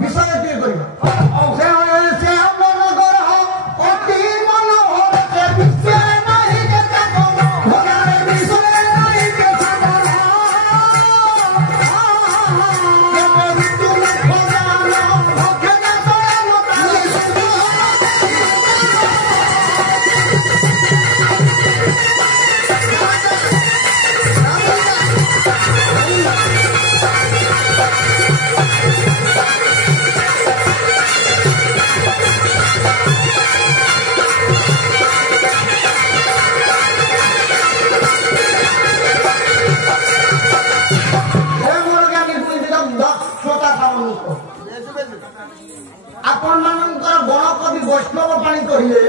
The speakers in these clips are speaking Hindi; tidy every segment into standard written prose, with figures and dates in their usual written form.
विषय किए करबा से मन गर अति मनोहर से विषय नहीं के भोगारे विषय नहीं के आपण मानकर गणकवि वैष्णव पाणी कहले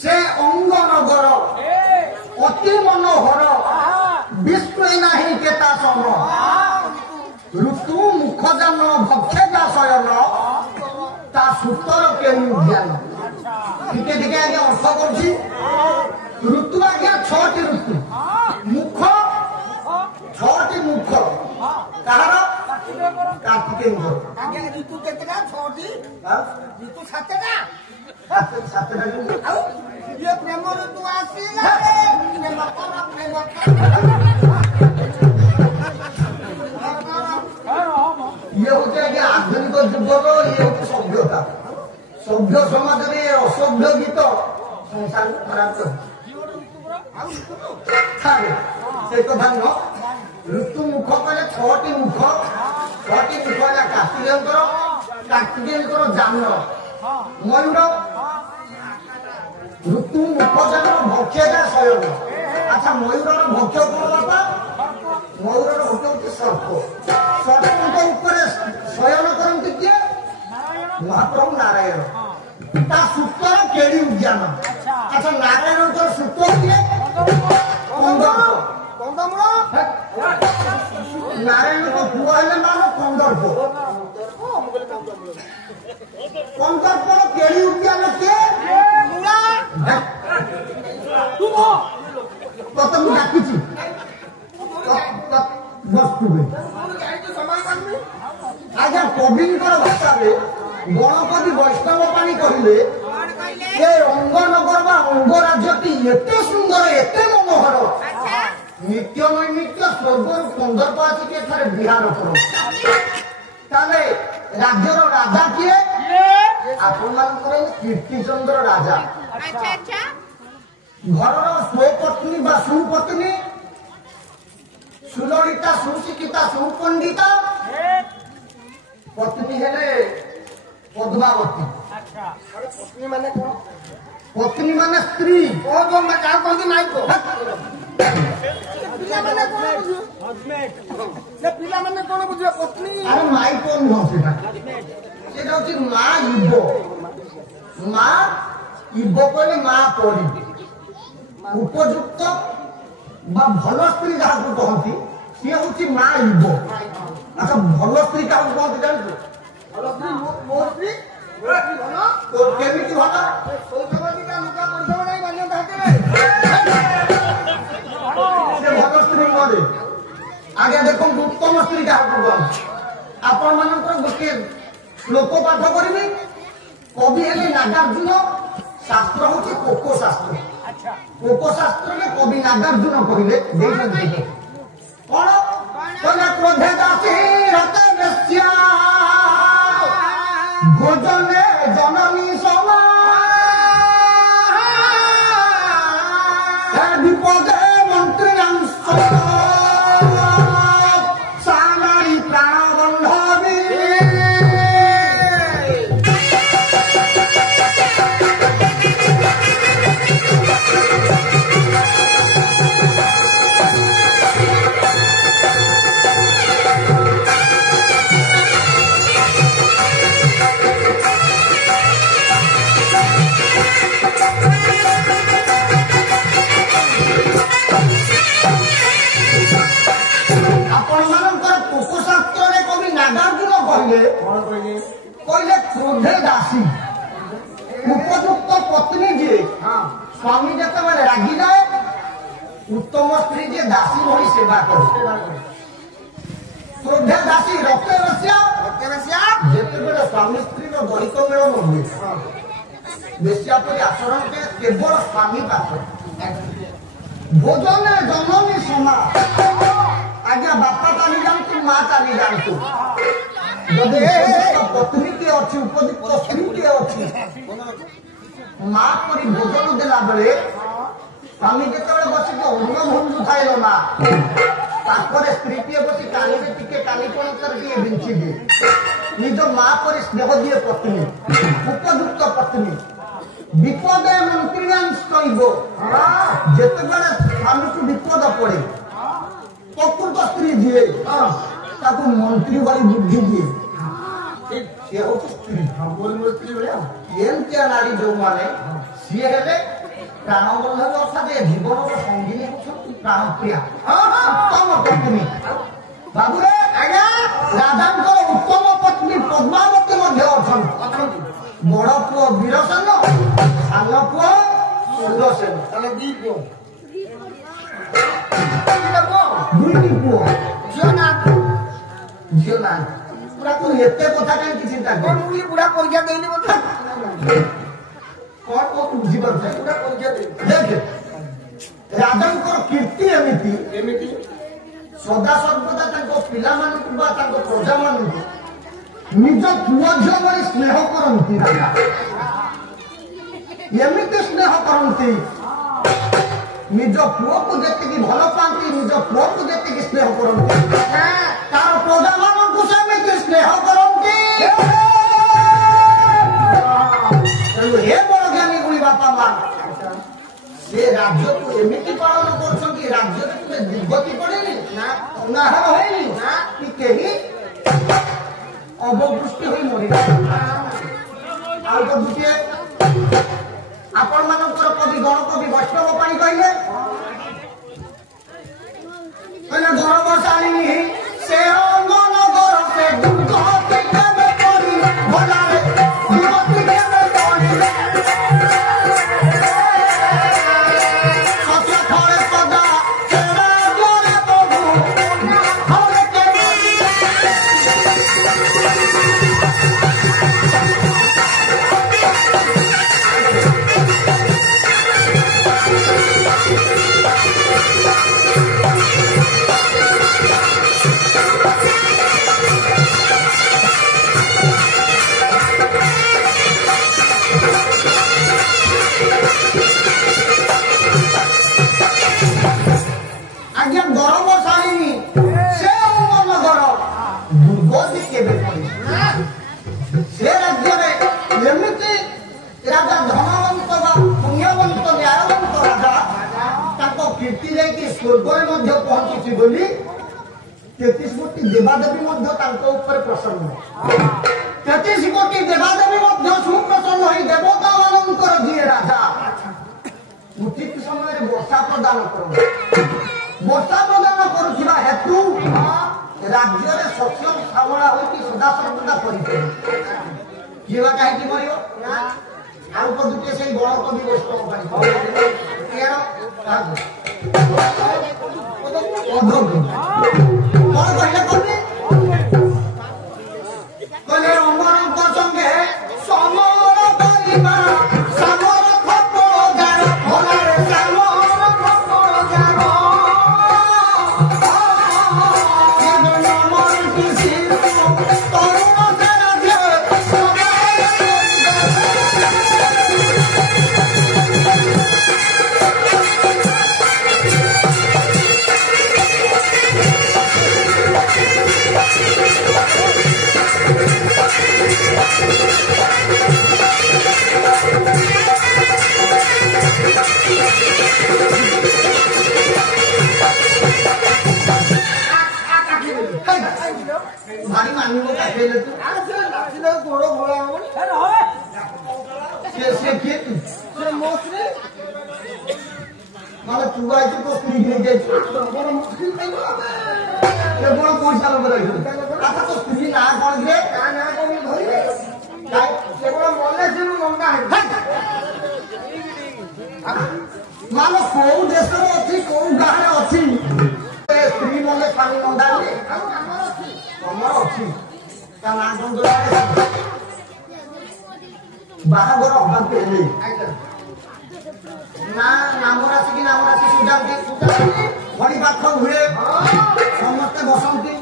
से अंग नगर अति मनोहर विष्णु नाही केता सम ऋतु मुखजान भक्षे शयन ता सूतर के ज्ञान टिके टिके आगे अर्थ करुछि ऋतु आगे 6टी ऋतु मुख 6टी मुख कहार कार्तिकेय आगे ऋतु केतना 6टी ऋतु 7टा ये प्रेम ऋतु आसीला प्रेम ये होते है कि आधुनिक युग ये होते सभ्यता सभ्य समाज में असभ्य गीत संसार खराब से कथा नुह ऋतु मुख कहले 6टी मुख 6टी मुख है कार्तिकेय जान मयूर ऋतु मुख जान भक्ष्यता शयन अच्छा मयूर भक्ष्य कौन बापा मयूर भक्ष्य होती सर्प सर्प ऊपर शयन करती किए महाप्रभु नारायण ता सूत्र केड़ी उद्यान अच्छा नारायण सूत्र किए नारायण को पुआ है मान कंदर्प कंदर्प केड़ी उद्यान के तो मुझे डाकिछि वस्तु आज्ञा कविंकर भाषा गणकवि वैष्णव पाणी कहले ये अंगनगर बा अंग राज्यटी एते सुंदर एते मनोहर नित्य नैमित्य स्वर्ग कंदर्प आसिके थारे विहार करो ताले राज्यर राजा किए आपण मानकर कीर्तिचंद्र राजा घर स्वपत्नी बा सुपत्नी सुललिता सुशिक्षिता सुपंडिता पत्नी हेले पद्मावती पत्नी माने कौन पत्नी माने स्त्री ओ जो मैं क्या कहती नहीं को पिला माने कौन बुझो हस्बैंड से पिला माने कौन बुझो पत्नी अरे माई कौन हो सेटा होची माँ इबो कहले माँ परी उपयुक्त बा भल स्त्री जहाँ कहती सी हूँ माँ इबो अच्छा भल स्त्री क्या कहते जानते भल स्त्री मो स्त्री केमिति भल भल स्त्री मरे आगे देखो उत्तम स्त्री क्या आपण मान गोटे श्लोक पाठ करी कवि हेले नागार्जुन शास्त्र हूँ कोको शास्त्र कोको शास्त्र में कवि नागार्जुन कहले कौन कहले क्रोधे दासी रते बेश्या भोजने जननी समा विपदे मंत्री सानाई प्राणबंधावी कहले क्रोधे दासी उपयुक्त पत्नी जी स्वामी जिते रागी जाए उत्तम स्त्री जी दासी भली सेवा करे क्रोधे दासी रक्ते रसिया स्वामी स्त्री द्वैत मिलन हुए बेसिया परि आचरण के केवल स्वामी पात्र भोजन जननी समा आज्ञा बापा चली जातु माँ चली जातु जदि पत्नी के अच्छी उपयुक्त स्त्री के अच्छी माँ परी भोजन देला बेले स्वामी जिते बस अंग भंजु खाइल ना तापर स्त्री टे बस काली टिके काली पणकर बिंची दिए निज माँ पर स्नेह दिए पत्नी उपयुक्त पत्नी विपद मंत्रियांश जिते स्वामी को विपद पड़े प्रकृत स्त्री दिए मंत्री वाली बुद्धि दिए स्त्री नारी जो मैंने सी हेले प्राणबंध अर्थात जीवन संगिनी प्राणप्रिया उत्तम पत्नी बाबू राजा उत्तम पत्नी पद्मावती बड़ पुओ वीरसेन सान पुओ सुरसेन दुईटी पुओ झील ना पूरा तू एत कथा कहीं चिंता कर पूरा परीक्षा देनी कौन को बुझीपार पूरा परीक्षा दे देख राजा कीर्ति एमती सदा सर्वदा पिला प्रजा मान निज पुआ झील भाई स्नेह करती राजा एमती स्नेह करती निज पुओ को जी भल पाती निज पुओ को जी स्नेह करती तार प्रजा मान सेमती स्नेह करती हे बड़ ज्ञानी गुणी बापा माँ से राज्य को एमती पालन कर राज्य दुर्गति पड़ेनि अनाहार होनी कि कहीं अवपुष्टि हो मरी गोटे आपण मानकर कवि गणकवि वैष्णव पाई कहले गणवशालिनी से मनगर से दुर्गति केबे करी भलारे दुर्गति केबे करी सत्य खरे सदा तेरा जोरे प्रभु हरे केबे आज्ञा गौरवशालिनी से मनगर दुर्गति केबे पड़ी से राज्य में एमती राजा धनवंत पुण्यवंत न्यायवंत राजा कीर्ति जाकि स्वर्ग में पहुंची बोली 33 कोटी देवादेवी प्रसन्न 33 कोटी देवादेवी सुप्रसन्न हो देवता मानकर दिए राजा उचित समय वर्षा प्रदान कर वर्षा प्रदान करुवा हेतु राज्य में सक्षम सामना हो सदा सर्वदा कहीं मर आउ पदुटे से गणकवि वैष्णव कौन कहले अमर संगे समर करिबा समर खपोदार भलारे समर खपोदार जीवन मन किसी तरुण से राज्य भारी मानी को काटेले तू आसिले गोड़ो घोड़ा होनी अरे होवे से के से मोसरे माने तू आई तो स्त्री ले जाई बड़ मुश्किल नहीं ये बड़ पैसा लग रही आता तो स्त्री ना कोन रे का ना कोन धरी काय से बड़ मने से मंगा है मानो को देश रो अछि को गाँ रे अछि स्त्री मने पानी मंगा ले हमर अछि ता ना कोन ବାହାଘର ହବାକୁ ହେଲେ ନା ନାମ ରାଶି ସୁଝାନ୍ତି ଭଳି ପାଖ ହୁଏ ସମସ୍ତେ ବସନ୍ତି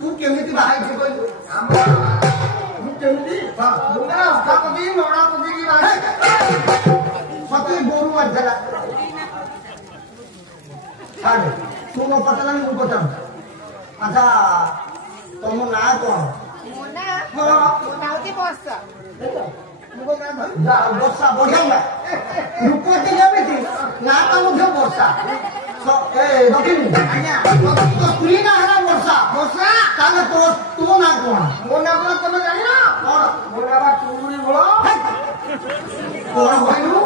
ତୁ କେମିତି ବାହା ହେଇଛୁ କହିଲୁ ମୁଁ କେମିତି ସତେ ଗୋରୁ ମାରିଦେଲା ଛାଡେ ତୁ ନ ପଚାରିଲା ମୁଁ ପଚାରୁ ଆଚ୍ଛା ତମ ନାଁ କଣ ବର୍ଷା ବଢିଆ ନା ଲୋକଟି ଯେମିତି ନାଟା ମଧ୍ୟ ବର୍ଷା ରଖିନି ସ୍ତ୍ରୀ ନା ହେଲା ବର୍ଷା ତାହେଲେ ତୋ ନାଁ କଣ ମୋ ନାଁ କଣ ତମେ ଜାଣିନ କଣ ମୋ ନାଁ ବା ଚୁଙ୍ଗୁଡି ଭୋଳ କଣ କହିଲୁ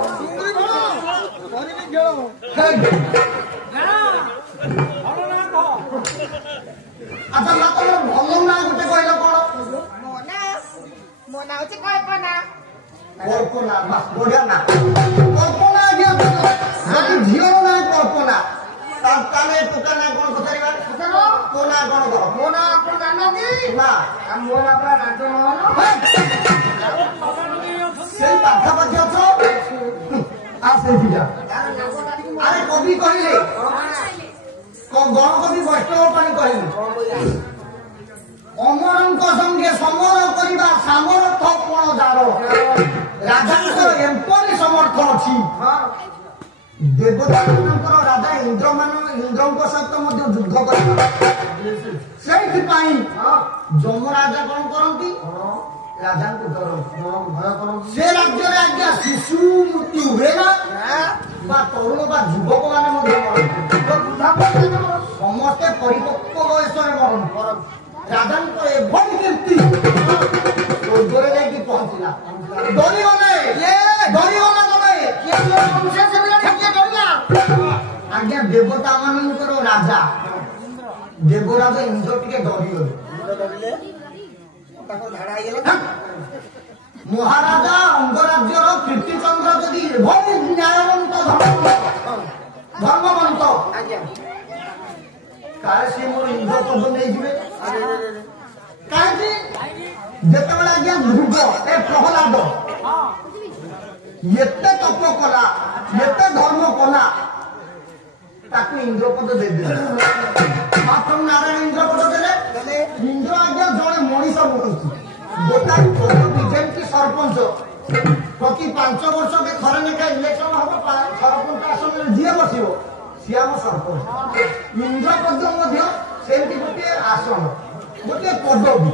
ଆଚ୍ଛା ନା ତମର ଭଲ ନାଁ ଗୋଟେ କହିଲ କଣ ମୋ ନାଁ ହଉଛି କଳ୍ପନା ବଢିଆ ନା କଳ୍ପନା ଆଜ୍ଞା ଯଦି ଝିଅର ନାଁ କଳ୍ପନା ତାହେଲେ ଟୋକା ନାଁ କଣ ପଚାରିବା ତୋ ନାଁ କଣ କର ମୋ ନାଁ ଆପଣ ଜାଣନ୍ତି ନା ମୋ ନାଁ ପୁରା ରାଜମୋହନ ସେଇ ପାଖାପାଖି ଅଛ ସେଇଠିକା ଆରେ କବି କହିଲେ ଗଣକବି ବୈଷ୍ଣବ ପାଣି କହିଲେ ଅମରଙ୍କ ସଙ୍ଗେ ସମର କରିବା ସାମର୍ଥ କଣ ଯାର ରାଜାଙ୍କର ଏପରି ସମର୍ଥ ଅଛି ଦେବତାମାନଙ୍କର ରାଜା ଇନ୍ଦ୍ରଙ୍କ ସହିତ ମଧ୍ୟ ଯୁଦ୍ଧ କରିବା ସେଇଥିପାଇଁ ଯମରାଜା କଣ କରନ୍ତି ରାଜାଙ୍କୁ ଡରନ୍ତି ଭୟ କରନ୍ତି ସେ ରାଜ୍ୟରେ ଆଜ୍ଞା ଶିଶୁ ମୃତ୍ୟୁ ହୁଏ ନା ବା ତରୁଣ ବା ଯୁବକ ମାନେ ମଧ୍ୟ ମରନ୍ତି ସମସ୍ତେ ପରିପକ୍ୱ ବୟସରେ ମରନ୍ତି ରାଜାଙ୍କ ଏଭଳି କୀର୍ତ୍ତି ସ୍ୱର୍ଗରେ ଯାଇକି ପହଞ୍ଚିଲା ଡରିଗଲେ ଆଜ୍ଞା ଦେବତା ମାନଙ୍କର ରାଜା ଦେବରାଜ ଇନ୍ଦ୍ର ଟିକେ ଡରିଗଲେ ମହାରାଜା ଅଙ୍ଗରାଜ୍ୟର କୀର୍ତ୍ତିଚନ୍ଦ୍ର ଯଦି ଏଭଳି ନ୍ୟାୟବନ୍ତ ଧର୍ମବନ୍ତ କାଳେ ସିଏ ମୋର ଇନ୍ଦ୍ର ପଦ ନେଇଯିବେ କାହିଁକି ଯେତେବେଳେ ଆଜ୍ଞା ମୃଗ ଏ ପ୍ରହ୍ଲାଦ ଏତେ ତପ କଲା ଏତେ ଧର୍ମ କଲା ତାକୁ ଇନ୍ଦ୍ରପଦ ଦେଇଦେଲେ ମାତ୍ର ନାରାୟଣ ଇନ୍ଦ୍ରପଦ ଦେଲେ ଇନ୍ଦ୍ର ଆଜ୍ଞା ଜଣେ ମଣିଷ ନୁହନ୍ତି ଗୋଟାଏ ଯେମିତି ସରପଞ୍ଚ ପ୍ରତି 5 ବର୍ଷକେ ଥରେ ଲେଖା ଇଲେକ୍ସନ ହବ ସରପଞ୍ଚ ଆସନରେ ଯିଏ ବସିବ ସିଏ ଆମ ସରପଞ୍ଚ ଇନ୍ଦ୍ରପଦ ମଧ୍ୟ ସେମିତି ଗୋଟିଏ ଆସନ ଗୋଟିଏ ପଦବୀ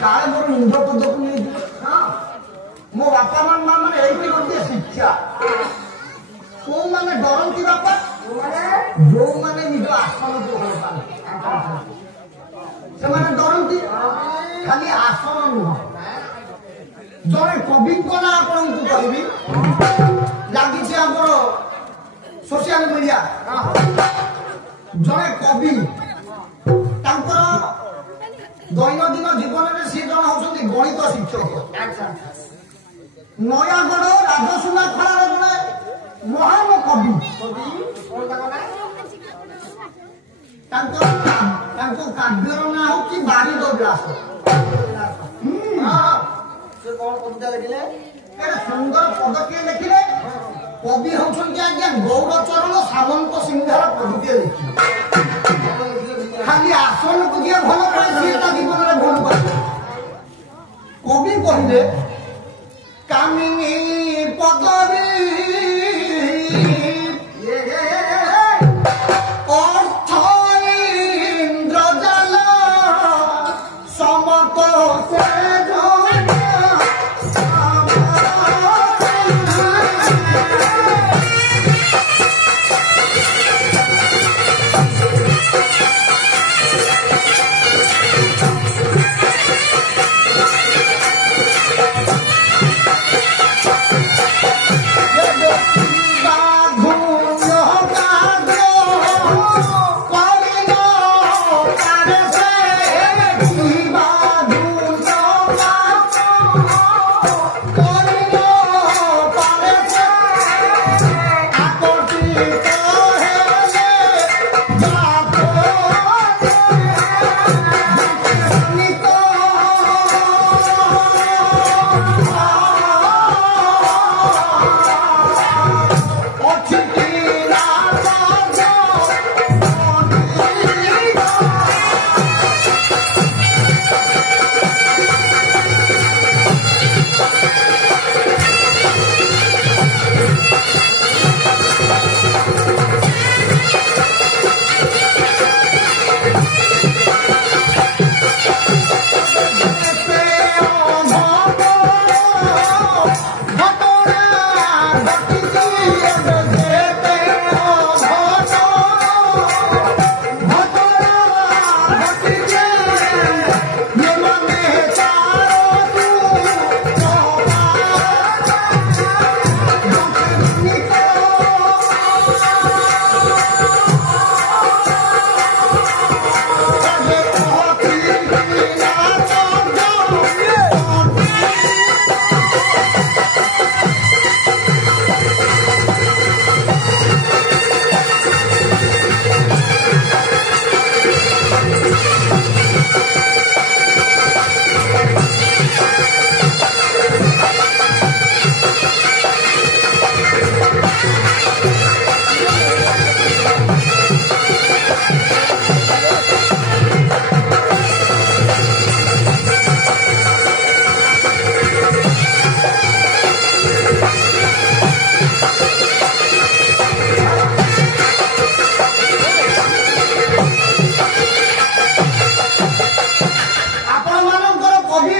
କାଳେ ମୋର ଇନ୍ଦ୍ରପଦକୁ ନେଇଯିବ ମୋ ବାପା ମା ମାନେ ଏଇଠି ଗୋଟିଏ ଶିକ୍ଷା କୋଉମାନେ ଡରନ୍ତି ବାପା ଯୋଉମାନେ ନିଜ ଆସନକୁ ଭଲ ପାଆନ୍ତି ସେମାନେ ଡରନ୍ତି ଖାଲି ଆସନ ନୁହଁ ଜଣେ କବିଙ୍କ ନାଁ ଆପଣଙ୍କୁ କହିବି ଲାଗିଛି ଆମର ସୋସିଆଲ ମିଡିଆ ଜଣେ କବି ତାଙ୍କର ଦୈନନ୍ଦିନ ଜୀବନରେ ସିଏ ଜଣେ ହଉଛନ୍ତି ଗଣିତ ଶିକ୍ଷକ ନୟାଗଡ଼ ରାଜସୁନା ଖଳାର ଜଣେ ମହାନ କବି ତାଙ୍କ କାବ୍ୟର ନାଁ ହଉଛି ବାରିଦ ବିଳାସ ସେ କଣ କବିତା ଲେଖିଲେ ସୁନ୍ଦର ପଦଟିଏ ଲେଖିଲେ କବି ହଉଛନ୍ତି ଆଜ୍ଞା ଗୌରଚରଣ ସାମନ୍ତ ସିଂହାର ପଦଟିଏ ଲେଖିଲେ ଖାଲି ଆସନକୁ ଯିଏ ଭଲ ପାଏ ସିଏ ତା ଜୀବନରେ ଭୁଲ ପାଏ କବି କହିଲେ କାମିନୀ ପଦବୀ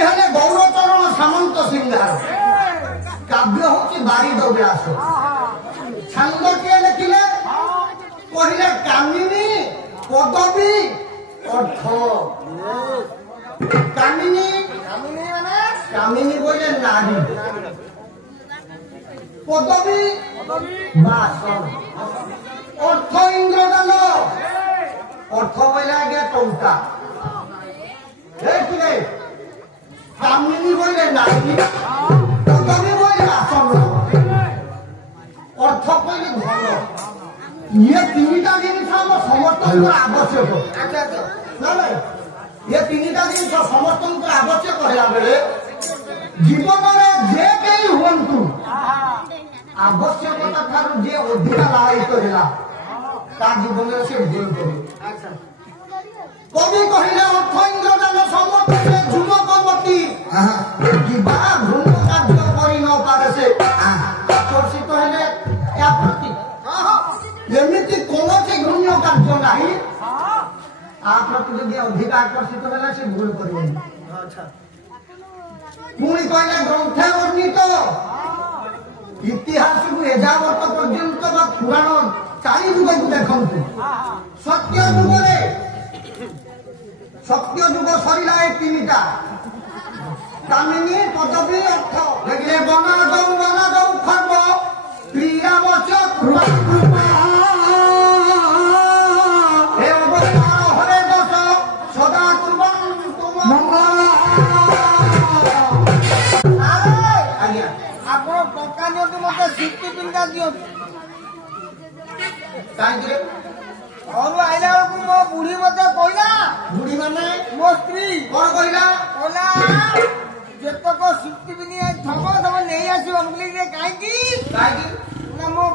ହେଲେ ଗୌରଚରଣ ସାମନ୍ତ ସିଂହାର କାବ୍ୟ ହଉଛି ବାରିଦ ବ୍ୟାସ ଛାନ୍ଦଟିଏ ଲେଖିଲେ କହିଲେ କାମିନୀ ପଦବୀ ଅର୍ଥ କାମିନୀ କାମିନୀ ବୋଇଲେ ନାରୀ পদবী বাসন অর্থ ইন্দ্রজাল অর্থ বলে আগে টঙ্কা দেখলে কামিনী বলে নারী পদবী বলে আসন অর্থ বলে ধন ইয়ে তিনটা জিনিস আমার সমর্থনকর আবশ্যক না না ইয়ে তিনটা জিনিস সমর্থনকর আবশ্যক হলা বেড়ে জীবনের যে কেই হুঁতু আবশ্যকতা ঠার যে অধিকা লালায়িত হেলা তার জীবনের সে ভুল করে কবি কহিলে অর্থ ইন্দ্রজাল সমর্থনে যুবকবতী কিবা ঘূর্ণ কার্য করি ন পারে সে আকর্ষিত হেলে এ প্রতি এমিতি কৌশি ঘূর্ণ কার্য নাই আ প্রতি যদি অধিক আকর্ষিত হেলে সে ভুল করবেন পুଣି କହିଲେ ଗ୍ରନ୍ଥେ ବର୍ଣ୍ଣିତ ଇତିହାସକୁ ଏଯାବତ ପର୍ଯ୍ୟନ୍ତ ବା ପୁରାଣ ଚାରି ଯୁଗକୁ ଦେଖନ୍ତୁ ସତ୍ୟ ଯୁଗ ସରିଲା ଏ ତିନିଟା କାମିନୀ ପଦବୀ ଅର୍ଥ ଦେଖିଲେ ବନାଦଉ ଖର୍ବ କ୍ରିୟାବଚ ଏ ଅବତାର ହରେ ଦଶ ସଦା କୁର୍ବଂ ତୁମ ଆପଣ ଟଙ୍କା ନିଅନ୍ତୁ ମତେ ସିଟି ପିଙ୍କା ଦିଅନ୍ତୁ କାହିଁକି ଘରୁ ଆଇଲା ବେଳକୁ ମୋ ବୁଢୀ ମତେ କହିଲା ବୁଢୀ ମାନେ ମୋ ସ୍ତ୍ରୀ କଣ କହିଲା ଯେତକ ସିଟି ପିନି ଥବ ତମେ ନେଇ ଆସିବ ମୁଁ କହିଲି କାହିଁକି ନା ମୋ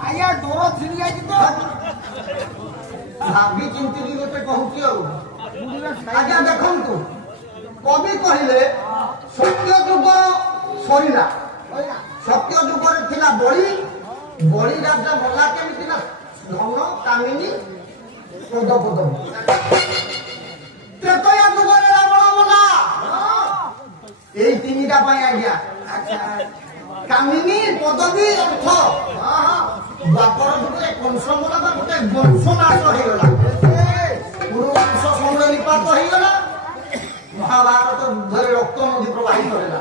ଆଜ୍ଞା ଡୋର ଛିଡି ଯାଇଛି ତ ଭାବି ଚିନ୍ତିକି ଗୋଟେ କହୁଛି ଆଉ ଆଜ୍ଞା ଦେଖନ୍ତୁ କବି କହିଲେ ସତ୍ୟ ଯୁଗ ସରିଲା ସତ୍ୟ ଯୁଗରେ ଥିଲା ବଳି ରାଜା ମଲା କେମିତି ନା ଧନ କାମିନୀ ପଦବୀ ତ୍ରେତୟା ଯୁଗରେ ରାବଣ ମଲା এই তিনটা পাই আজ্ঞা কামিনী পদবী অর্থ বাপর যুগে কংস মলা গোটে বংশ নাশ হয়ে গলা পুরো বংশ সময় নিপাত হয়ে গলা মহাভারত যুদ্ধে রক্ত নদী প্রবাহিত ହେଲା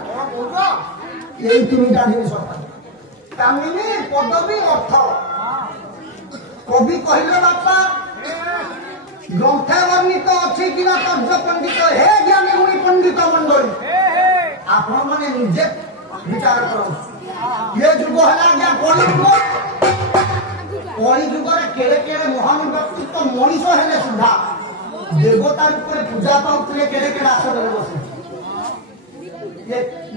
এই তিনটা জিনিস কামিনী পদবী অর্থ কবি কহিলে বাপা গ্রন্থে বর্ণিত অছি কিনা তর্জ পণ্ডিত হে জ্ঞানী মুনি পণ্ডিত মন্ডলী আপন মানে নিজে বিচার করুন ये যুগ হল আজ্ঞা কলি যুগরে কেড়ে কেড়ে মহান ব্যক্তিত্ব মଣିষ হেলে সুদ্ধা দেবতার উপরে পূজা পাউলে কেড়ে কেড়ে আসনে বসে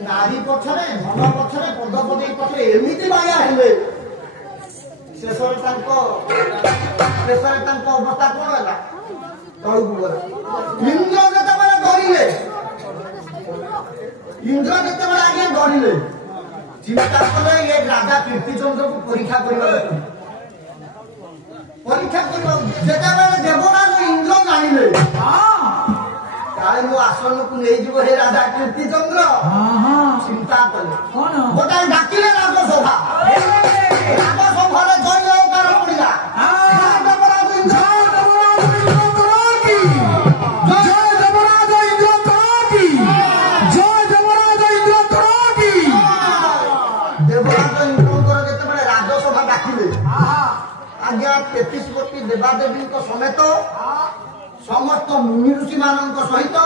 নারী পছরে ধন পছরে পদপদী পছরে এমিতি মায়া হেলে শেষরে তাঙ্ক অবস্থা কোন ହେଲା তଳକୁ ଗଲା ইন্দ্র যেତେବେଳେ আগে ডরিলে চিন্তা কলে এ রাজা কীর্তিচন্দ্রକୁ পরীক্ষা କରିବା যেତେବେଳେ দেবরাজ ইন্দ্র জানিলে কাଳେ ମୋ ଆସନକୁ ନେଇଯିବ ହେ ରାଜା କୀର୍ତିଚନ୍ଦ୍ର ଚିନ୍ତା କଲେ ଗୋଟାଏ ଡାକିଲେ ରାଜସଭା ରାଜସଭାରେ ଜୟ ଜୟକାର ପଡ଼ିଲା ଦେବରାଜ ଇନ୍ଦ୍ରଙ୍କର ଯେତେବେଳେ ରାଜସଭା ଡାକିଲେ ଆଜ୍ଞା 33 କୋଟି ଦେବାଦେବୀଙ୍କ ସମେତ समस्त मुनि ऋषि मानक सहित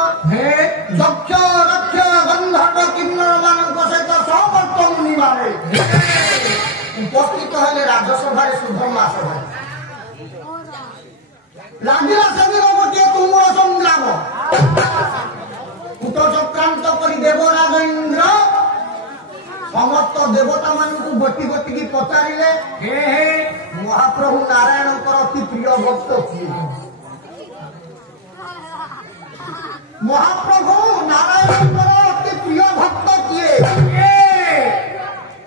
यक्ष रक्ष गंधर्व किन्नर मानक सहित समस्त मुनि माने उपस्थित हेले राजसभा शुभमा सभा लागिला सेदिन गोटे तुमुर संग्राम कूट चक्रांत करी देवराज इंद्र समस्त देवता मानक गोटी गोटी की पचारिले महाप्रभु नारायण अति प्रिय भक्त किए महाप्रभु नारायण अति प्रिय भक्त किए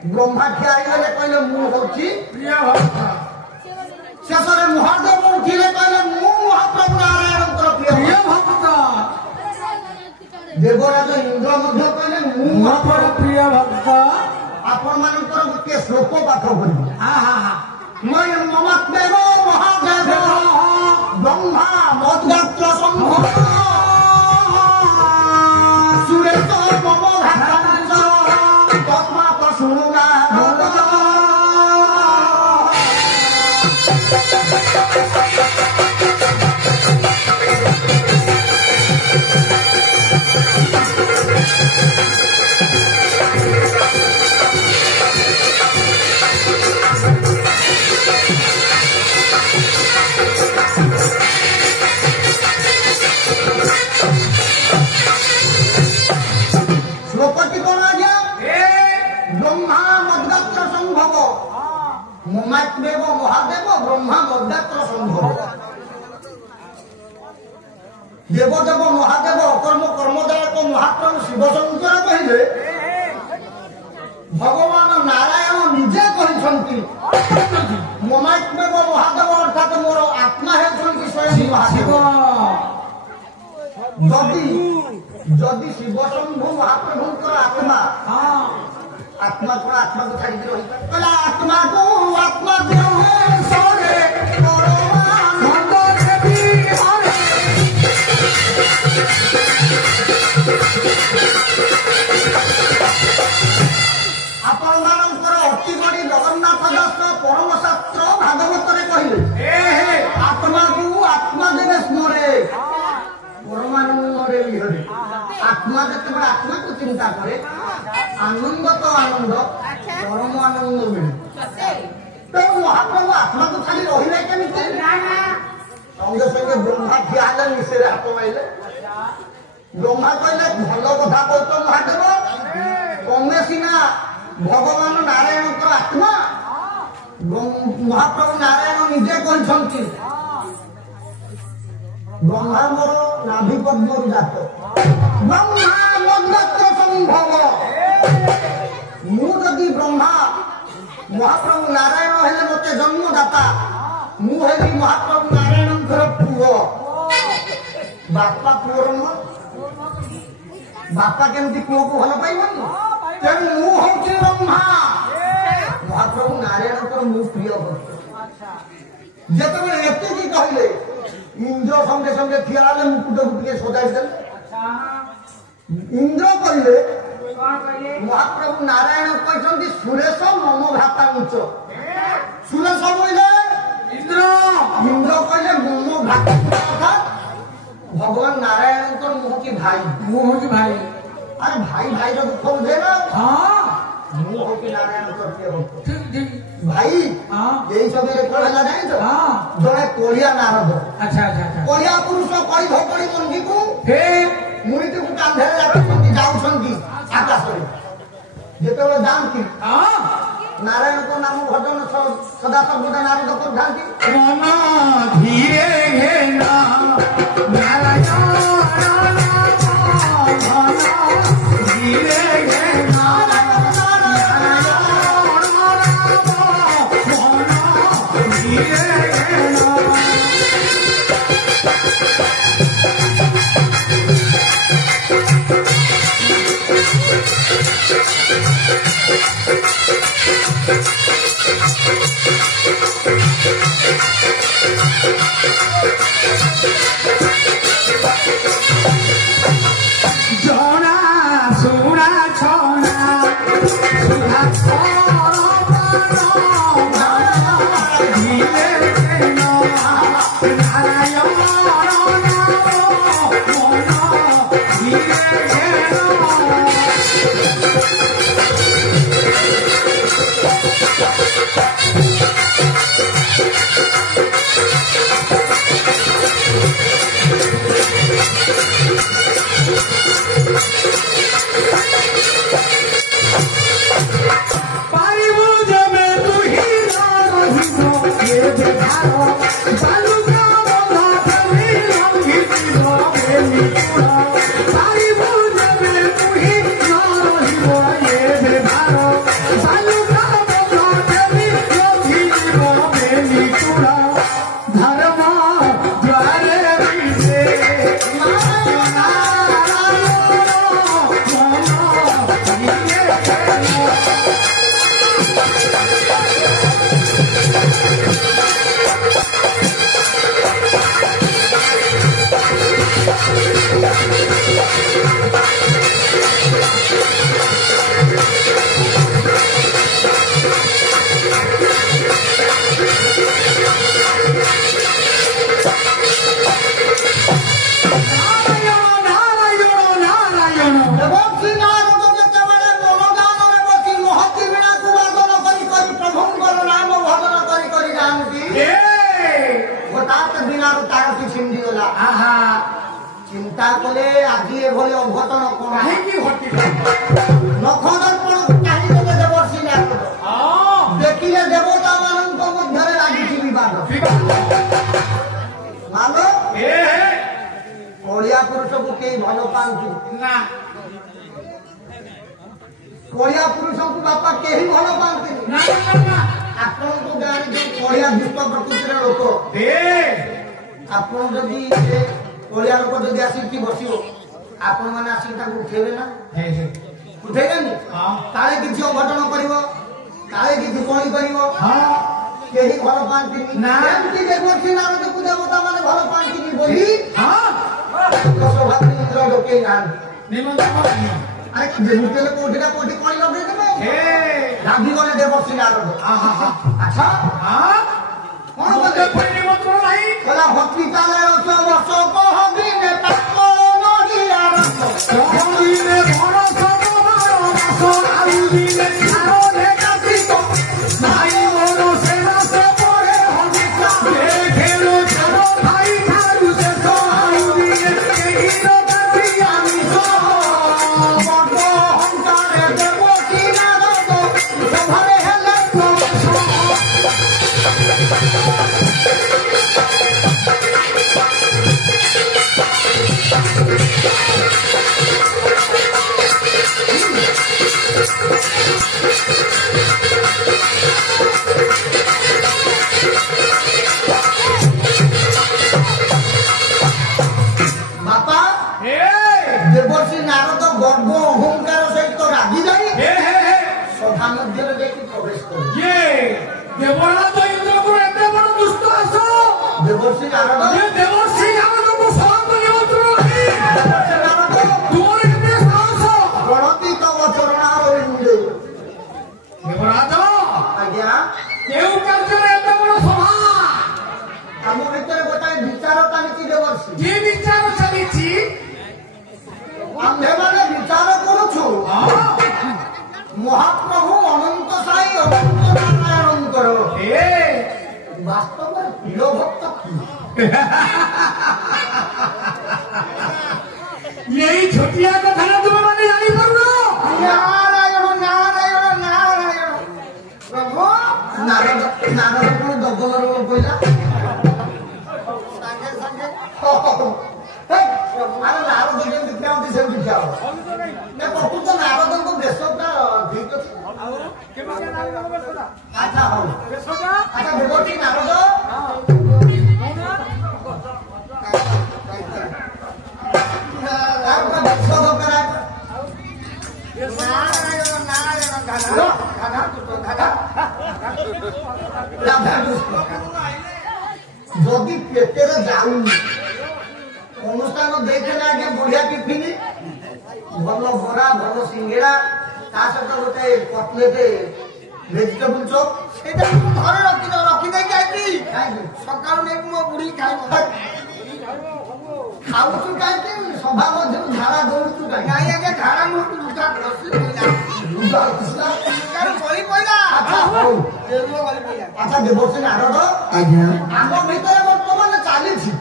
ब्रह्मा ठियाइले कहले मु होची प्रिय भक्त शेषरे महादेव उठिले कहले मु महाप्रभु नारायण प्रिय भक्त ଦେବରାଜ ଇନ୍ଦ୍ର ମଧ୍ୟ କହିଲେ ମୁଁ ମୋର ପ୍ରିୟ ଭକ୍ତ ଆପଣମାନଙ୍କର ଗୋଟିଏ ଶ୍ଲୋକ ପାଠ କରିବି। ମମତ୍ମେବ ମହାଦେବ ବ୍ରହ୍ମା ମଦ୍ଗାତ୍ର ସମ୍ଭବ ସୁରେଶ ମମ ଘାତାଞ୍ଚ ତସ୍ମାତ ଶୁଣୁନା ଶ୍ଲୋକଟି କଣ ଆଜ୍ଞା? ବ୍ରହ୍ମା ମଦ୍ଗାତ୍ର ସମ୍ଭବ ମମାତ୍ମେବ ମହାଦେବ ବ୍ରହ୍ମା ମଦ୍ଗାତ୍ର ସମ୍ଭବ। ଦେବଦେବ ମହାଦେବ ଅକର୍ମ କର୍ମଦାୟକ ମହାପ୍ରଭୁ ଶିବଶଙ୍କର କହିଲେ ଭଗବାନ ନାରାୟଣ ନିଜେ କହିଛନ୍ତି ମମାତ୍ମେବ ମହାଦେବ ଅର୍ଥାତ ମୋର ଆତ୍ମା ହେଉଛନ୍ତି ସ୍ୱୟଂ ମହାଦେବ। ଯଦି ଶିବଶମ୍ଭୁ ମହାପ୍ରଭୁଙ୍କର ଆତ୍ମା ଆତ୍ମା କଣ ଆତ୍ମାକୁ ଛାଡ଼ିକି ରହିପାରେ? କହିଲା ଆତ୍ମାକୁ ଆତ୍ମା ଦେହରେ ପରମାନନ୍ଦ ଦେବୀ ହରେ। ଆପଣମାନଙ୍କର ଅତିବଡ଼ି ଜଗନ୍ନାଥ ଦାସ ପରମ ଶାସ୍ତ୍ର ଭାଗବତରେ କହିଲେ ଆତ୍ମାକୁ ଆତ୍ମା ଦେବେ ସ୍ମରେ ପରମାନନ୍ଦରେ ବିହରେ। ଆତ୍ମା ଯେତେବେଳେ ଆତ୍ମାକୁ ଚିନ୍ତା କରେ ଆନନ୍ଦ ତ ଆନନ୍ଦ ପରମ ଆନନ୍ଦ ମିଳେ। ତେଣୁ ମହାପ୍ରଭୁ ଆତ୍ମାକୁ ଛାଡ଼ି ରହିଲେ କେମିତି? ସଙ୍ଗେ ସଙ୍ଗେ ବ୍ରହ୍ମା ଠିଆ ହେଲେ ନିଶେରେ ହାତ ମାଇଲେ। ବ୍ରହ୍ମା କହିଲେ ଭଲ କଥା କହୁଛ ମହାଦେବ, ତମେ ସିନା ଭଗବାନ ନାରାୟଣଙ୍କର ଆତ୍ମା, ମହାପ୍ରଭୁ ନାରାୟଣ ନିଜେ କହିଛନ୍ତି ବ୍ରହ୍ମା ମୋର ନାଭି ପଦ୍ମରୁ ଜାତ ବ୍ରହ୍ମା ମଦ୍ଗାତ୍ର ସମ୍ଭବ। ମୁଁ ଯଦି ବ୍ରହ୍ମା ମହାପ୍ରଭୁ ନାରାୟଣ ହେଲେ ମୋତେ ଜନ୍ମଦାତା, ମୁଁ ହେଲି ମହାପ୍ରଭୁ ନାରାୟଣଙ୍କର ପୁଅ। ବାପା ପୁଅର ନୁହଁ, ବାପା କେମିତି ପୁଅକୁ ଭଲ ପାଇବନି? ତେଣୁ ମୁଁ ହଉଛି ବ୍ରହ୍ମା, ମହାପ୍ରଭୁ ନାରାୟଣଙ୍କର ମୁଁ ପ୍ରିୟ ଭକ୍ତ। ଯେତେବେଳେ ଏତିକି କହିଲେ ଇନ୍ଦ୍ର ସଙ୍ଗେ ସଙ୍ଗେ ଠିଆ ହେଲେ ମୁକୁଟକୁ ଟିକେ ସଜାଇ ଦେଲେ। ଇନ୍ଦ୍ର କହିଲେ ମହାପ୍ରଭୁ ନାରାୟଣ କହିଛନ୍ତି ସୁରେଶ ମମ ଭ୍ରାତାଞ୍ଚ। ସୁରେଶ କହିଲେ ଇନ୍ଦ୍ର କହିଲେ ମମ ଭ୍ରାତା ଅର୍ଥାତ୍ ଭଗବାନ ନାରାୟଣଙ୍କର ମୁଁ ହଉଛି ଭାଇ। ମୁଁ ହଉଛି ଭାଇ। ଆରେ ଭାଇ ଭାଇର ଦୁଃଖ ବୁଝେ ନା? ମୁଁ ହଉଛି ନାରାୟଣଙ୍କର ପ୍ରିୟ ଭକ୍ତ। ଭାଇ ଏଇ ସମୟରେ କଣ ହେଲା ଜାଣିଛ? ଜଣେ କୋଳିଆ ନାରଦ, କୋଳିଆ ପୁରୁଷ କଳି ଭୋକଳି ମଞ୍ଜିକୁ ମୁଣିଟିକୁ କାନ୍ଧରେ ରଖିଛନ୍ତି ଯାଉଛନ୍ତି ଆକାଶରେ। ଯେତେବେଳେ ଯାଆନ୍ତି ନାରାୟଣଙ୍କ ନାମ ଭଜନ ସଦା ସର୍ବଦା ନାରଦ କରିଥାନ୍ତି। ମନ ଧୀରେ ଘେନା ନାରାୟଣ ଧୀରେ ଘେନା ଜଣା ଶୁଣା ଛଣା ସୁଧା পারি ଦେବର୍ଷି ନାରଦ ଯେତେବେଳେ ମନଦାନରେ ବସି ମହତି ବୀଣାକୁ ବାଦନ କରି କରି ପ୍ରଭୁଙ୍କର ନାମ ଭଜନ କରି କରି ଯାଆନ୍ତି ହଠାତ୍ ବୀଣାରୁ ତାରଟି ଛିଣ୍ଡିଗଲା। ଚିନ୍ତା କଲେ ଆଜି ଏଭଳି ଅଘଟଣ କଣ ନଖଦର୍ପଣକୁ ଚାହିଁଦେଲେ ଦେବର୍ଷି ନାରଦ। ଦେଖିଲେ ଦେବତା ମାନଙ୍କ ମଧ୍ୟରେ ଲାଗିଛି ବିବାଦ। ମାନ କଳିଆ ପୁରୁଷକୁ କେହି ଭଲ ପାଆନ୍ତି ନା। କଳିଆ ପୁରୁଷଙ୍କୁ ବାପା କେହି ଭଲ ପାଆନ୍ତିନି। ଆପଣଙ୍କ ଗାଁରେ ଯୋଉ କଳିଆ ଦୁଷ୍ଟ ପ୍ରକୃତିର ଲୋକ ଆପଣ ଯଦି କଳିଆ ଲୋକ ଯଦି ଆସିକି ବସିବ ଆପଣ ମାନେ ଆସିକି ତାକୁ ଉଠେଇବେ ନା ଉଠେଇବେନି? କାଳେ କିଛି ଅଘଟଣ କରିବ କାଳେ କିଛି କଳି କରିବ କେହି ଭଲ ପାଆନ୍ତିନି। ଏମିତି ଦେବର୍ଷି ନାରଦକୁ ଦେବତା ମାନେ ଭଲ ପାଆନ୍ତିନି ବୋଲି ସୌଭାଗ୍ୟ ଲୋକେଇ ନାହାନ୍ତି। ଆରେ ଯେମିତି ହେଲେ କୋଉଠି ନା କୋଉଠି କଳି ଲଗେଇଦେବେ। ରାଗିଗଲେ ଦେବର୍ଷି ନାରଦ। ଆଚ୍ଛା କଣ କଲେ? କହିଲା ହସ୍ପିଟାଲରେ ଅଛ ବର୍ଷ କହବିନେ ପାପ ନଡ଼ିଆର ଦେବର୍ଷି ନାରଦ ଗର୍ବ ଅହଙ୍କାର ସହିତ ରାଗି ଯାଇ ସଭା ମଧ୍ୟରେ ଯାଇକି ପ୍ରବେଶ କଲେ। ଦେବର୍ଷି ନାରଦ ଗଣତି ତବ ଚରଣାର ବିନ୍ଦୁ। ଆଜ୍ଞା ଆମ ଭିତରେ ଗୋଟାଏ ବିଚାର ଚାଲିଛି ଦେବର୍ଷି। ଆମ୍ଭେମାନେ ବିଚାର କରୁଛୁ ମହାପ୍ରଭୁ ଅନନ୍ତ ସାଇ ଅନନ୍ତ ନାରାୟଣଙ୍କର ବାସ୍ତବରେ ପ୍ରିୟ ଭକ୍ତ यही छोटिया कथा तुम मैंने जानी पारुन। नारायण नारायण नारायण प्रभु ନାରଦ ନାରଦ କଣ ଦଗଲର କହିଲା ସାଙ୍ଗେ ସାଙ୍ଗେ ଆରେ ନାରଦ ଯେମିତି ଥାନ୍ତି ସେମିତି ଥାଉ। ପ୍ରକୃତ ନାରଦଙ୍କ ବେଶଟା ଠିକ ଅଛି। ଆଚ୍ଛା ହଉ ଆଚ୍ଛା ଦେବର୍ଷି ନାରଦ ବେଶ ଦରକାର ନାରାୟଣ ନାରାୟଣ ଯଦି ପେଟରେ ଯାଉନି ଅନୁଷ୍ଠାନ ଦେଇଥିଲେ ଆଜ୍ଞା ବଢିଆ ଟିଫିନ ଭଲ ବରା ଭଲ ସିଙ୍ଗେଡା ତା ସହିତ ଗୋଟେ କଟଲେଟ ଭେଜିଟେବୁଲ ଚପ୍ ସେଇଟା ମୁଁ ଘରେ ରଖିଦେଇକି ଆଇଛି। ସକାଳୁ ନେଇକି ମୋ ବୁଢୀ ଖାଇବ। ଖାଉଛୁ କାହିଁକି ସଭା ମଧ୍ୟରୁ ଝାଡା ଦୌଡୁଛୁ କାହିଁକି? ନାଇଁ ଆଜ୍ଞା ଝାଡା ନୁହଁ ଲୁଗା ଗଳି ପଇଲା। ଆଚ୍ଛା ହଉ ଗଳି ପଇଲା। ଆଚ୍ଛା ଦେବର୍ଷି ନାରଦ ଆଜ୍ଞା ଆମ ଭିତରେ ବର୍ତ୍ତମାନ ଚାଲିଛି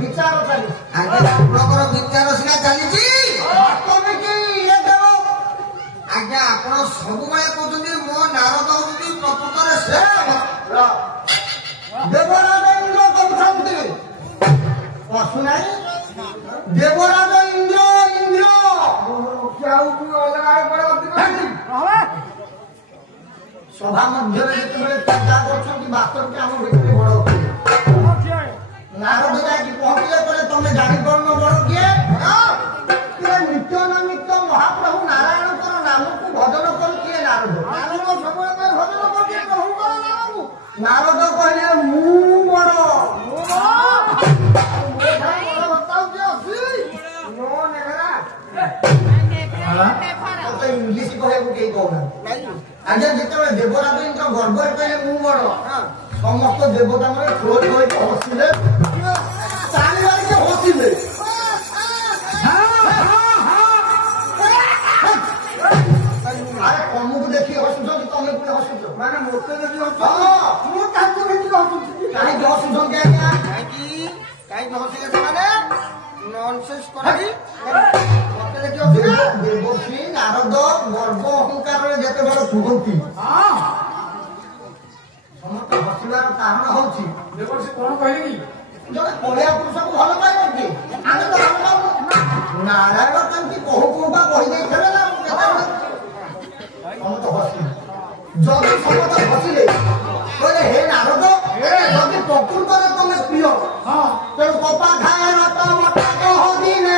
ବିଚାର ଚାଲିଛି। ଆପଣଙ୍କର ବିଚାର ସିନା ଚାଲିଛି ତମେ କି ଇଏ ଦେବ ଆଜ୍ଞା ଆପଣ ସବୁବେଳେ କହୁଛନ୍ତି ମୋ ନାରଦ ହଉଛି ପ୍ରକୃତରେ ସେ ଦେବରାଜ ଇନ୍ଦ୍ର କହୁଛନ୍ତି ପଶୁ ନାହିଁ ଦେବରାଜ ଇନ୍ଦ୍ର ଇନ୍ଦ୍ର ସଭା ମଧ୍ୟରେ ଯେତେବେଳେ ଚର୍ଚ୍ଚା କରୁଛନ୍ତି ବାସ୍ତବରେ ଆମ ଭିତରେ ବଡ ନାରଦ ଯାଇକି ପହଞ୍ଚିଲେ ପରେ ତମେ ଜାଣିପାରୁନ ବଡ କିଏ? ନିତ୍ୟ ନମିତ୍ତ ମହାପ୍ରଭୁ ନାରାୟଣଙ୍କର ନାମକୁ ଭଜନ କରୁଥିଲେ ନାରଦ। ସବୁବେଳେ ଭଜନ କରୁଛି ପ୍ରଭୁଙ୍କର ନାମକୁ। ନାରଦ କହିଲେ ମୁଁ ବଡ ଇଂଲିଶ କହିବାକୁ କେହି କହୁନାହାନ୍ତି। ଆଜ୍ଞା ଯେତେବେଳେ ଦେବରାଜ ଇନ୍ଦ୍ର ଗର୍ବରେ କହିଲେ ମୁଁ ବଡ ସମସ୍ତ ଦେବତା ମାନେ ଠୋ ଠୋଇକି ହସିଲେ ଚାଲିବାରିକି ହସିଲେ। ମୁଁ ତାଙ୍କୁ ଭିତରେ ହସୁଛି କାହିଁକି ହସୁଛନ୍ତି ଆଜ୍ଞା କାହିଁକି ହସିଲେ ସେମାନେ ନନସେନ୍ସ କରି ଦେବଶ୍ରୀ ନାରଦ ଗର୍ବ ଅହଙ୍କାରରେ ଯେତେବେଳେ କୁହନ୍ତି ସମସ୍ତେ ହସିବାର କାରଣ ହଉଛି ଦେବର୍ଷି କଣ କହିଲେ କି? ଜଣେ କଳିଆ ପୁରୁଷକୁ ଭଲ ପାଇବ କି ଆମେ ତ ଭଲ ପାଉନୁ ନାରାୟଣ କେମିତି କହୁ କହୁ ବା କହିଦେଇଥିଲେ ନା ସମସ୍ତେ ହସିଲେ ଯଦି ସମସ୍ତେ ହସିଲେ କହିଲେ ହେ ନାରଦ ଯଦି ପ୍ରକୃତରେ ତମେ ପ୍ରିୟ ତେଣୁ କପା ଖାଏ ରତ ମଟା କହ ଦିନେ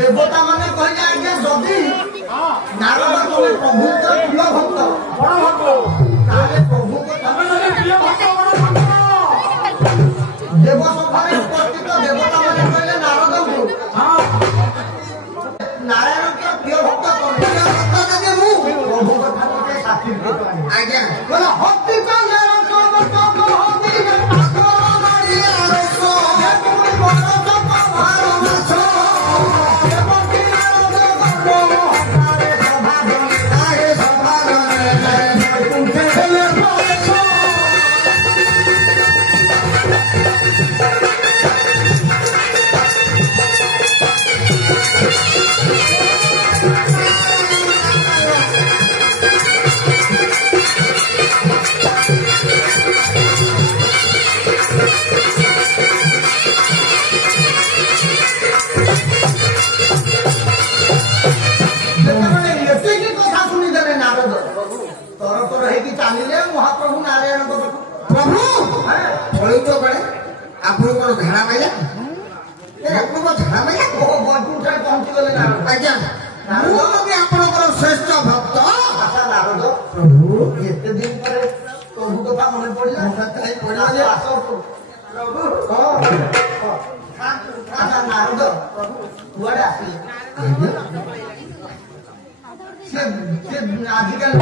ଦେବତା ମାନେ କହିଲେ ଆଜ୍ଞା ଯଦି ନାରଦ ତମେ ପ୍ରଭୁଙ୍କ ପ୍ରିୟ ଭକ୍ତ ବଡ ଭକ୍ତ ତାହେଲେ ପ୍ରଭୁଙ୍କ ତମେ ଯଦି ପ୍ରିୟ ଭକ୍ତ ବଡ ଭକ୍ତ ଦେବସଭାରେ ଉପସ୍ଥିତ ଦେବତା ମାନେ କହିଲେ ନାରଦଙ୍କୁ ନାରାୟଣଙ୍କ ପ୍ରିୟ ଭକ୍ତ ତମେ ପ୍ରିୟ ଭକ୍ତ ଯଦି ମୁଁ ପ୍ରଭୁ କଥା ଟିକେ ସାଥୀ ଆଜ୍ଞା କହିଲା ହସ୍ତି ଚାଲିଲେ ମହାପ୍ରଭୁ ନାରାୟଣଙ୍କ ପ୍ରଭୁ ପଳେଇଛ ବେଳେ ଆପଣଙ୍କୁ କଣ ଝାଡ଼ା ମାଇଲା ଆପଣଙ୍କ ଝାଡ଼ା ମାଇଲା ବୈକୁଣ୍ଠରେ ପହଞ୍ଚିଗଲେ ନାରଦ ଆଜ୍ଞା ମୁଁ ଯଦି ଆପଣଙ୍କର ଶ୍ରେଷ୍ଠ ଭକ୍ତ ଆଚ୍ଛା ନାରଦ ପ୍ରଭୁ ଏତେ ଦିନ ପରେ ପ୍ରଭୁ କଥା ମନେ ପଡିଲା ଆଚ୍ଛା ନାରଦ କୁଆଡେ ଆସିଲେ ଆଜିକାଲି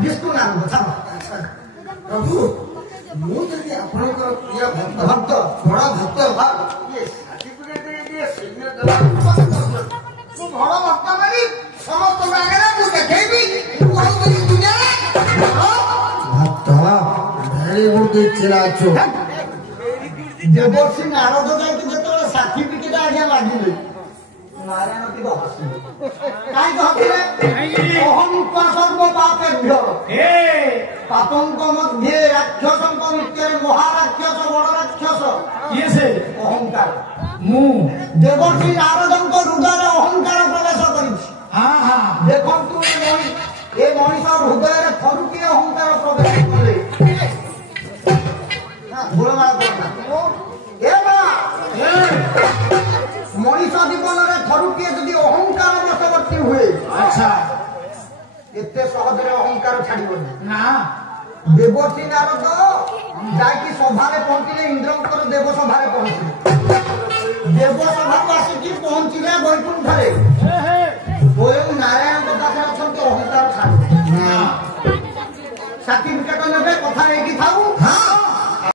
ବିଷ୍ଣୁ ନାରଦ ଛାଡ଼ ପ୍ରଭୁ ମୁଁ ଯଦି ଆପଣଙ୍କର ପ୍ରିୟ ଭକ୍ତ ବଡ ଭକ୍ତ ମୁଁ ବଡ ଭକ୍ତ ମାରି ସମସ୍ତଙ୍କ ଆଗରେ ମୁଁ ଦେଖେଇବି ଭକ୍ତ ଭେରି ଗୁଡ୍ ଚିରାଚୁ ଦେବର୍ଷି ନାରଦ ଯାଇକି ଯେତେବେଳେ ସାର୍ଟିଫିକେଟ ଆଜ୍ଞା ମାଗିଲେ ନାରାୟଣ ଟିକେ ହସିଲେ କାହିଁକି ହସିଲେ ଅହଂକ ସର୍ବ ପାପେଭ୍ୟ ପାପଙ୍କ ମଧ୍ୟରେ ରାକ୍ଷସଙ୍କ ଭିତରେ ମହାରାକ୍ଷସ ବଡ ରାକ୍ଷସ କିଏ ସେ? ଅହଙ୍କାର ମୁଁ ଦେବର୍ଷି ନାରଦଙ୍କ ହୃଦୟରେ ଅହଙ୍କାର ପ୍ରବେଶ କରିଛି ଦେଖନ୍ତୁ ଏ ମଣିଷ ହୃଦୟରେ ଥରୁଟିଏ ଅହଙ୍କାର ପ୍ରବେଶ କଲେ ଗୋଳମାଳ କରନା ମଣିଷ ଜୀବନରେ ଥରୁଟିଏ ଯଦି ଅହଙ୍କାର ବଶବର୍ତ୍ତୀ ହୁଏ ଆଚ୍ଛା ଏତେ ସହଜରେ ଅହଙ୍କାର ଛାଡିବନି ନା ଦେବର୍ଷି ନାରଦ ଯାଇକି ସଭାରେ ପହଞ୍ଚିଲେ ଇନ୍ଦ୍ରଙ୍କର ଦେବସଭାରେ ପହଞ୍ଚିଲେ ଦେବସଭାକୁ ଆସିକି ପହଞ୍ଚିଲେ ବୈକୁଣ୍ଠରେ ସ୍ୱୟଂ ନାରାୟଣଙ୍କ ପାଖରେ ଅଛନ୍ତି ଅହଙ୍କାର ଛାଡିବେ ସାର୍ଟିଫିକେଟ ନେବେ କଥା ନେଇକି ଥାଉ